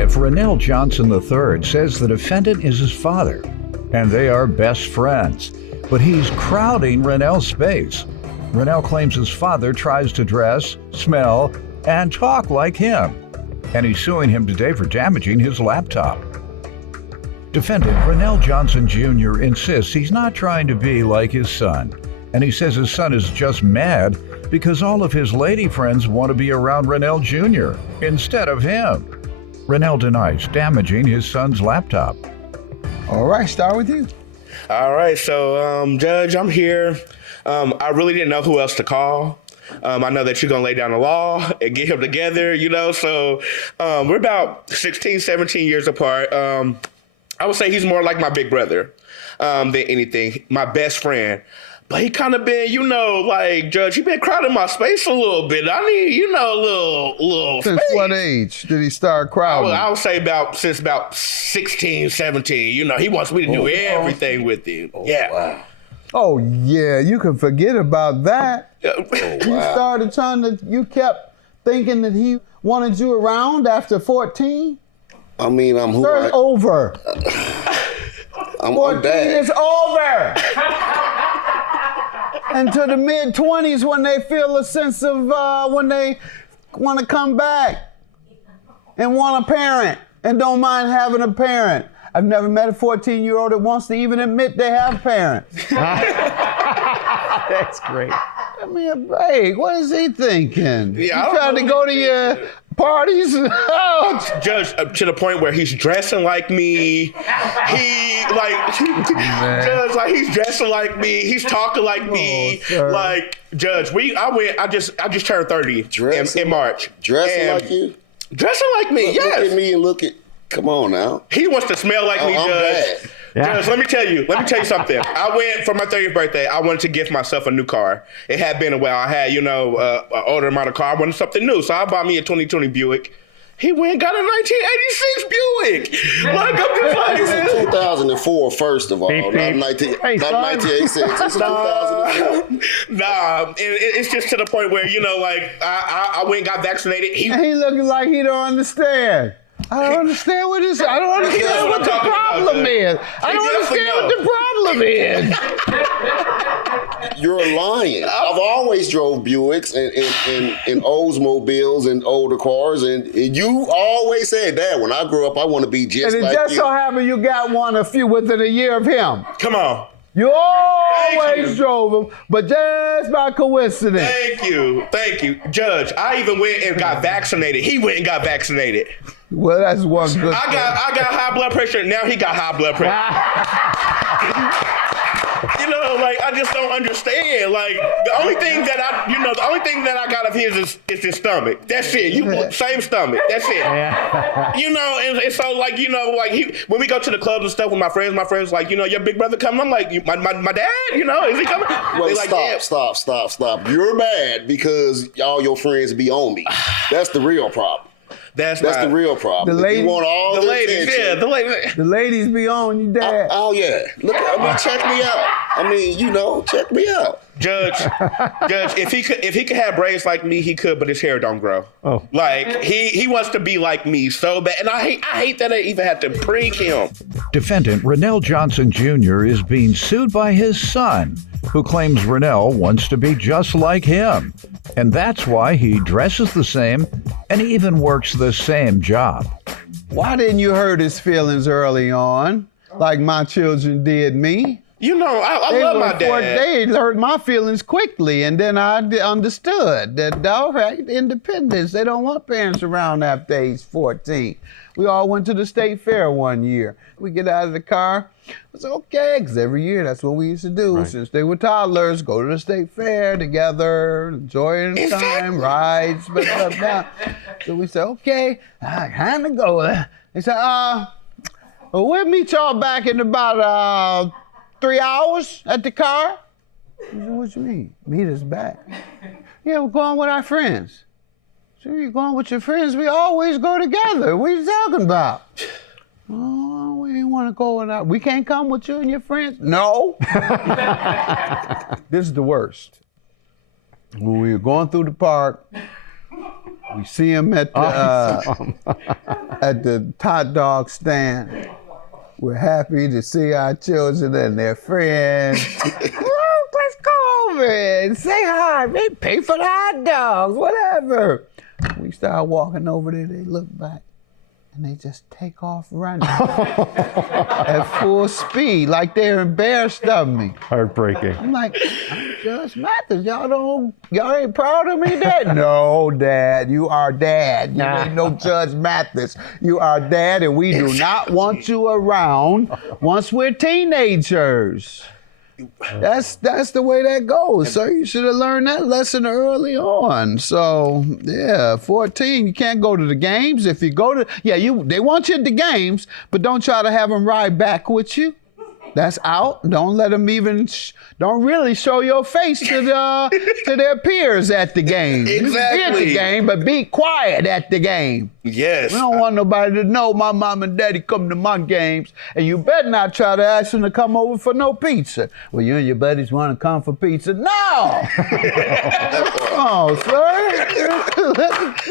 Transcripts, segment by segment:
Plaintiff Rennell Johnson III says the defendant is his father, and they are best friends. But he's crowding Rennell's space. Rennell claims his father tries to dress, smell, and talk like him, and he's suing him today for damaging his laptop. Defendant Rennell Johnson Jr. insists he's not trying to be like his son, and he says his son is just mad because all of his lady friends want to be around Rennell Jr. instead of him. Rennell denies damaging his son's laptop. All right, start with you. All right, so Judge, I'm here. I really didn't know who else to call. I know that you're going to lay down the law and get him together, so we're about 16, 17 years apart. I would say he's more like my big brother than anything, my best friend. But he kind of been, Judge, he been crowding my space a little bit. I need, a little Since space. what age did he start crowding? I would say since about 16, 17. He wants me to do everything with him. Yeah. Wow. Oh, yeah, you can forget about that. You kept thinking that he wanted you around after 14? I mean, It's over. I'm 14 bad. is over. Until the mid-20s when they feel a sense of, when they want to come back and want a parent and don't mind having a parent. I've never met a 14-year-old that wants to even admit they have parents. That's great. Give me a break. What is he thinking? Yeah, you trying to go to your parties? Judge, to the point where he's dressing like me. Judge, he's dressing like me. He's talking like me. Sir. Judge, I just turned 30 in March. Dressing like you? Dressing like me, yes. Look at me and come on now. He wants to smell like me, I'm Judge. bad. Yeah. Judge, let me tell you something. I went for my 30th birthday. I wanted to gift myself a new car. It had been a while. I had, an older amount of car. I wanted something new, so I bought me a 2020 Buick. He went and got a 1986 Buick. I'm just like, It's a 2004, first of all, Beep, not beep. 1986. It's a 2004. Nah, it's just to the point where, I went and got vaccinated. He looking like he don't understand. I don't understand what the problem is. I don't understand what the problem is. You're lying. I've always drove Buicks and Oldsmobiles and older cars, and you always said, Dad, when I grow up, I want to be just And it like just you. so happened you got one a few within a year of him. Come on. You always you. drove him, but just by coincidence. Thank you. Judge, I even went and got vaccinated. He went and got vaccinated. Well, that's one good I got high blood pressure. Now he got high blood pressure. I just don't understand. The only thing that I got of his is his stomach. That's it. Same stomach. That's it. Yeah. And so when we go to the clubs and stuff with my friends your big brother coming. I'm like, my dad, is he coming? Wait, They stop. You're mad because all your friends be on me. That's the real problem. That's the real problem. The ladies- You want all the the ladies. attention. Yeah, the ladies. The ladies be on you, Dad. Oh yeah. Look, check me out. Check me out. Judge, if he could have braids like me, he could, but his hair don't grow. Oh. He wants to be like me so bad, and I hate that I even had to prank him. Defendant Rennell Johnson Jr. is being sued by his son, who claims Rennell wants to be just like him. And that's why he dresses the same and even works the same job. Why didn't you hurt his feelings early on, like my children did me? I love my dad. They hurt my feelings quickly, and then I understood that, all right, independence. They don't want parents around after age 14. We all went to the state fair one year. We get out of the car. It's okay, because every year that's what we used to do. Right. Since they were toddlers, go to the state fair together, enjoy the time, rides, blah, blah, blah. So we said, okay, time to go. They said, we'll meet y'all back in about 3 hours at the car. I said, what you mean? Meet us back? Yeah, we're going with our friends. So you're going with your friends? We always go together. What are you talking about? Oh, we didn't want to go with our... We can't come with you and your friends? No. This is the worst. When we were going through the park, we see him at the... at the hot dog stand. We're happy to see our children and their friends. Let's go over and say hi. Maybe pay for the hot dogs, whatever. We start walking over there. They look back. And they just take off running at full speed, like they're embarrassed of me. Heartbreaking. I'm like, I'm Judge Mathis. Y'all ain't proud of me, Dad? No, Dad, you are Dad. You ain't no Judge Mathis. You are Dad, and we do not want you around once we're teenagers. That's the way that goes. So you should have learned that lesson early on. So yeah, 14, you can't go to the games. If you go to, they want you at the games, but don't try to have them ride back with you. That's out. Don't let them even, don't really show your face to their peers at the game. Exactly. You can be at the game, but be quiet at the game. Yes. We don't want nobody to know my mom and daddy come to my games, and you better not try to ask them to come over for no pizza. Well, you and your buddies want to come for pizza? No! Oh, sir.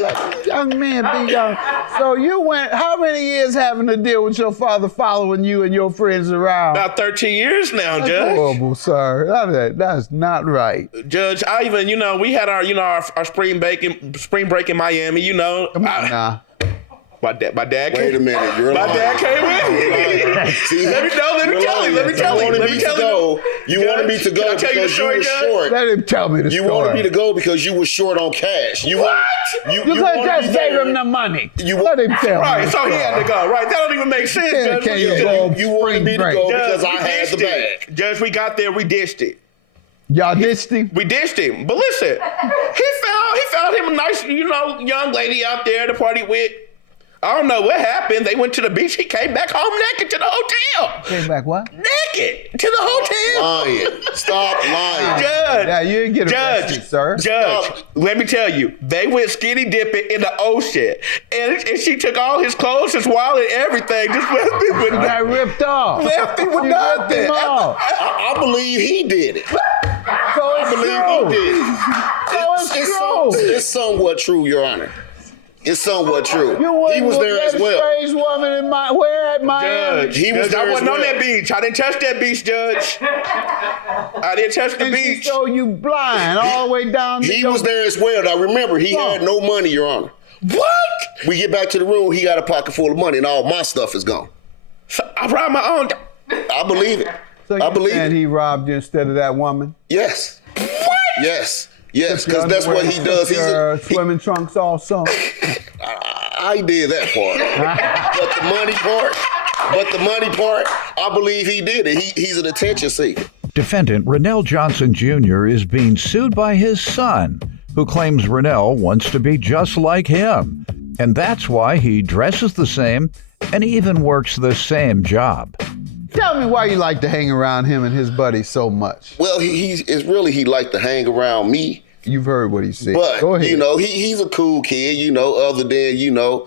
Let young men be young. So you went, how many years having to deal with your father following you and your friends around? About 13 years now, That's Judge. horrible, sir. That's not right. Judge, I even, we had our spring break in Miami, Come on now. My dad Wait a came. minute, you're My lying. dad came with. See, Let me tell you. You wanted me to go Can I tell you the because you story, were Judge? short. Let him tell me the You story. wanted me to go because you were short on cash. You could have just gave him the money. Let him tell me. Right, the so he story. had to go. Right, that don't even make sense, Yeah, Judge. can What you you go? doing? You wanted me to go because I We had the dished bag. it. Judge, we got there, we dished it. Y'all ditched him? We dished him. But listen, he found him a nice, young lady out there to party with. I don't know what happened. They went to the beach. He came back home naked to the hotel. Came back what? Naked to the hotel. Lying. Stop lying. Judge. Yeah, you didn't get arrested, sir. Judge, let me tell you, they went skinny dipping in the ocean. And she took all his clothes, his wallet, everything. Just left me with He got ripped off. Left me with You ripped nothing. him off. I believe he did it. So I it's believe he true. did it. So it's true. It's somewhat true, Your Honor. It's somewhat true. You wouldn't He was look there at as a well. strange woman in where at Miami? Judge, He was Judge, there I as wasn't on well. that beach. I didn't touch that beach, Judge. I didn't touch the And she beach. showed you blind all the way down to He your... was there as well. Now remember, he had no money, Your Honor. What? We get back to the room, he got a pocket full of money, and all my stuff is gone. So I brought my own. I believe it. So I you believe saying it. he robbed you instead of that woman? Yes. What? Yes. Yes, Took your because that's what he underwear, does. took He's your a, swimming trunks also. I did that part. But the money part, I believe he did it. He's an attention seeker. Defendant Rennell Johnson Jr. is being sued by his son, who claims Rennell wants to be just like him. And that's why he dresses the same and even works the same job. Tell me why you like to hang around him and his buddies so much. Well, he liked to hang around me. You've heard what he said. But, Go ahead. he's a cool kid, other than,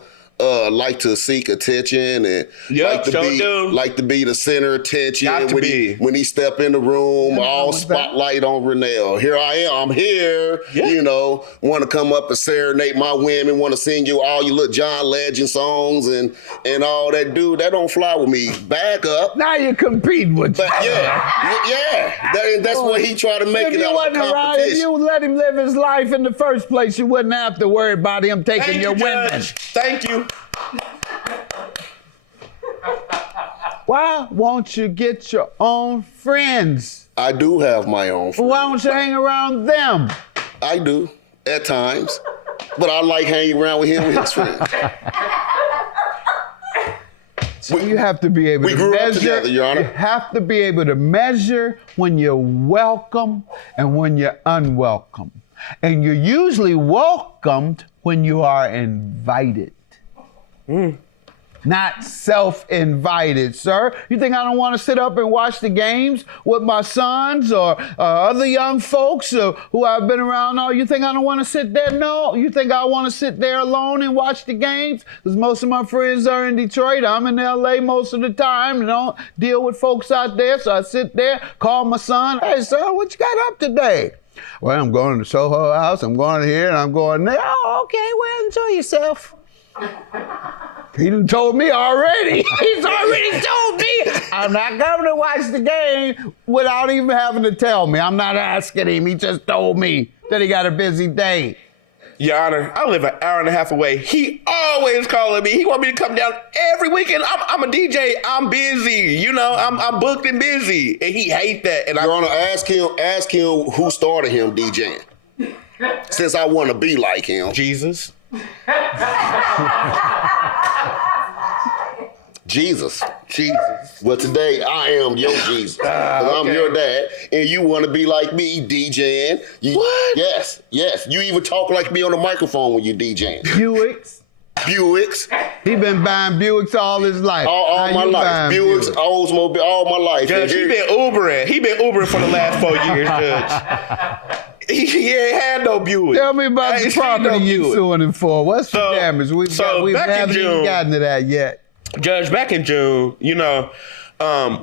like to seek attention and Yup, sure do. like to be the center of attention. Got to when be. when he step in the room, all what's that? spotlight on Rennell. Here I am, I'm here, Yeah. want to come up and serenade my women, want to sing you all your little John Legend songs and all that. Dude, that don't fly with me. Back up. Now you're competing with But you. that's what he tried to make If it you out of wasn't around, if competition. you let him live his life in the first place, you wouldn't have to worry about him taking Thank your you, women. Judge. Thank you. Why won't you get your own friends? I do have my own friends. Why don't you hang around them? I do, at times. But I like hanging around with him and his friends. So you have to be able we to grew measure. up together, Your Honor. You have to be able to measure when you're welcome and when you're unwelcome. And you're usually welcomed when you are invited. Not self-invited, sir. You think I don't want to sit up and watch the games with my sons or other young folks who I've been around all? You think I don't want to sit there? No. You think I want to sit there alone and watch the games? Because most of my friends are in Detroit. I'm in LA most of the time and don't deal with folks out there. So I sit there, call my son. Hey, son, what you got up today? Well, I'm going to Soho House. I'm going here and I'm going there. Oh, okay. Well, enjoy yourself. He done told me already. He's already told me I'm not coming to watch the game without even having to tell me. I'm not asking him. He just told me that he got a busy day. Your Honor, I live an hour and a half away. He always calling me. He want me to come down every weekend. I'm a DJ. I'm busy. You know, I'm booked and busy, and he hate that. And Your Honor, ask him who started him DJing. Since I want to be like him. Jesus. Jesus. Well, today I am your Jesus. Okay. I'm your dad, and you want to be like me, DJing. What? Yes. You even talk like me on the microphone when you DJing. Buicks. He been buying Buicks all his life. All my life. Buicks, Oldsmobile, all my life. Judge, he been Ubering. He been Ubering for the last 4 years, Judge. He ain't had no Buick. Tell me about the property you suing him for. What's the damage? We haven't even gotten to that yet. Judge, back in June, you know,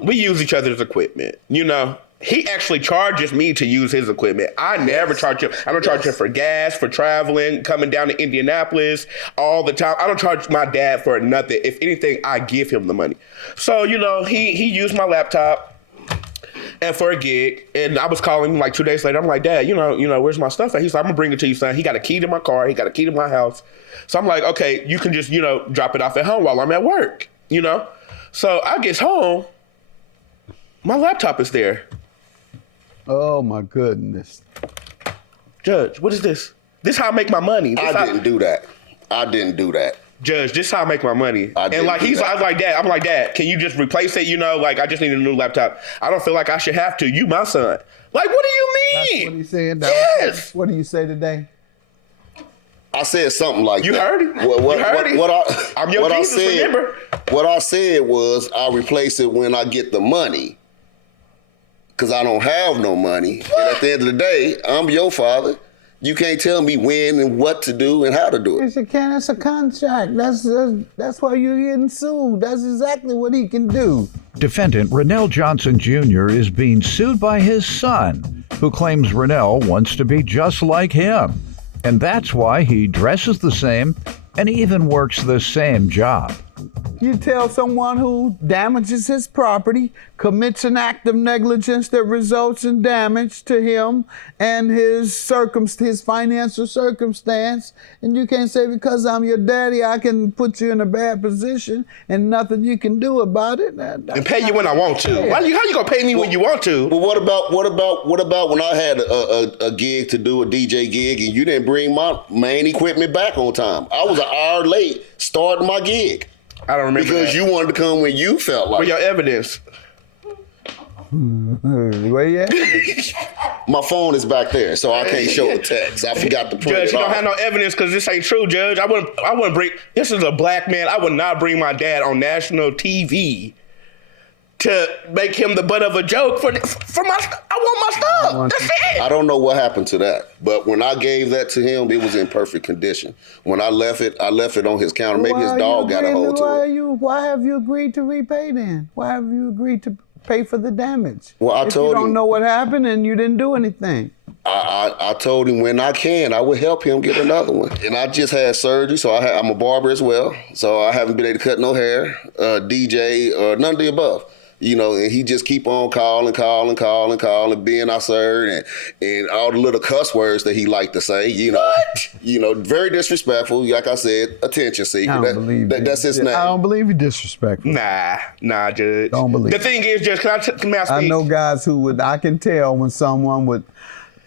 we use each other's equipment. You know, he actually charges me to use his equipment. I never charge him. I don't charge him for gas, for traveling, coming down to Indianapolis all the time. I don't charge my dad for nothing. If anything, I give him the money. So, you know, he used my laptop and for a gig, and I was calling him like 2 days later. I'm like, Dad, you know, where's my stuff at? He's like, I'm gonna bring it to you, son. He got a key to my car. He got a key to my house. So I'm like, okay, you can just, you know, drop it off at home while I'm at work, you know? So I get home, my laptop is there. Oh my goodness. Judge, what is this? This how I make my money. I didn't do that. Judge, this is how I make my money. I was like, Dad, can you just replace it? You know, like, I just need a new laptop. I don't feel like I should have to. You my son. Like, what do you mean? That's what he said. Yes. What do you say today? I said something like you that. Heard it. You heard it. I'm your Jesus, remember? What I said was I'll replace it when I get the money. Because I don't have no money. And at the end of the day, I'm your father. You can't tell me when and what to do and how to do it. Yes, you can. It's a contract. That's why you're getting sued. That's exactly what he can do. Defendant Rennell Johnson Jr. is being sued by his son, who claims Rennell wants to be just like him. And that's why he dresses the same and even works the same job. You tell someone who damages his property, commits an act of negligence that results in damage to him and his financial circumstance, and you can't say because I'm your daddy I can put you in a bad position and nothing you can do about it. And pay you when I want to. How you gonna pay me when you want to? Well, what about when I had a gig to do, a DJ gig, and you didn't bring my main equipment back on time? I was an hour late starting my gig. I don't remember because that. You wanted to come when you felt like. Where your evidence? Where you at? My phone is back there, so I can't show the text. I forgot to print Judge, it you off. don't have no evidence because this ain't true, Judge. I wouldn't bring. This is a black man. I would not bring my dad on national TV to make him the butt of a joke for my. I want my stuff. That's it. I don't know what happened to that, but when I gave that to him, it was in perfect condition. When I left it on his counter. Maybe his dog got a hold to it. Why have you agreed to repay then? Why have you agreed to pay for the damage? Well, I if told you don't him, know what happened and you didn't do anything. I told him when I can, I would help him get another one. And I just had surgery, so I'm a barber as well. So I haven't been able to cut no hair, DJ, or none of the above. You know, and he just keep on calling, being our sir, and all the little cuss words that he liked to say. You know, very disrespectful. Like I said, attention seeker. That's his name. I don't believe he disrespectful. Nah, Judge. Don't believe. The thing is, Judge, can I speak? I know guys who would. I can tell when someone would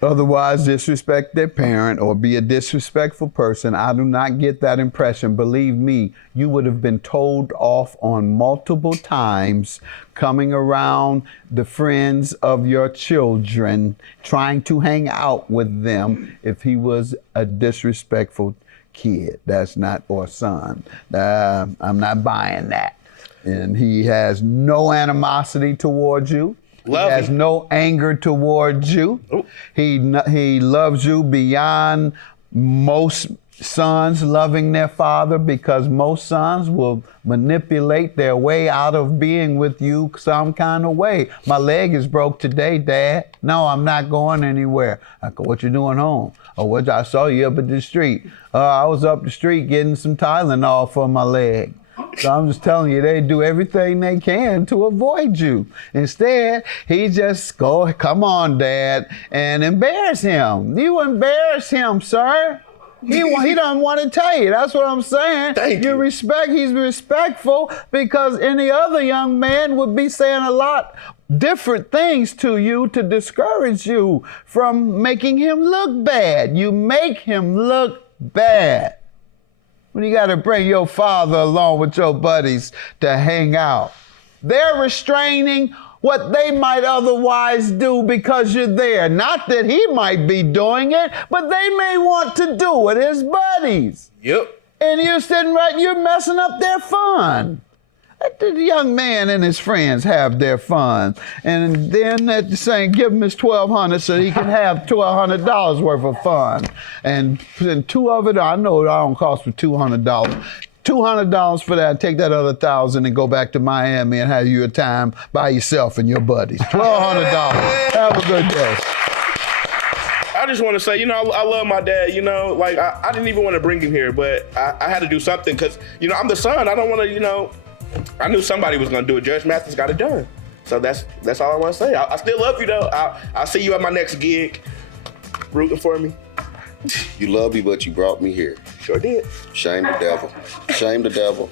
otherwise disrespect their parent or be a disrespectful person. I do not get that impression. Believe me, you would have been told off on multiple times coming around the friends of your children, trying to hang out with them if he was a disrespectful kid. That's not, or son. I'm not buying that. And he has no animosity towards you. He has no anger towards you. Ooh. He loves you beyond most sons loving their father, because most sons will manipulate their way out of being with you some kind of way. My leg is broke today, Dad. No, I'm not going anywhere. I go, what you doing home? Oh, I saw you up at the street. I was up the street getting some Tylenol for my leg. So I'm just telling you, they do everything they can to avoid you. Instead, he just come on, Dad, and embarrass him. You embarrass him, sir. He doesn't want to tell you. That's what I'm saying. Thank you. He's respectful because any other young man would be saying a lot different things to you to discourage you from making him look bad. You make him look bad. When you got to bring your father along with your buddies to hang out. They're restraining what they might otherwise do because you're there. Not that he might be doing it, but they may want to do it as buddies. Yep. And you're sitting right, you're messing up their fun. Let the young man and his friends have their fun. And then at the same, give him his $1,200 so he can have $1,200 worth of fun. And two of it, I know it don't cost for $200. $200 for that, take that other $1,000 and go back to Miami and have you a time by yourself and your buddies. $1,200. Have a good day. I just want to say, I love my dad, like I didn't even want to bring him here, but I had to do something because, I'm the son. I don't want to, I knew somebody was going to do it. Judge Mathis got it done. So that's all I want to say. I still love you, though. I'll see you at my next gig. Rooting for me. You love me, but you brought me here. Sure did. Shame the devil. Shame the devil.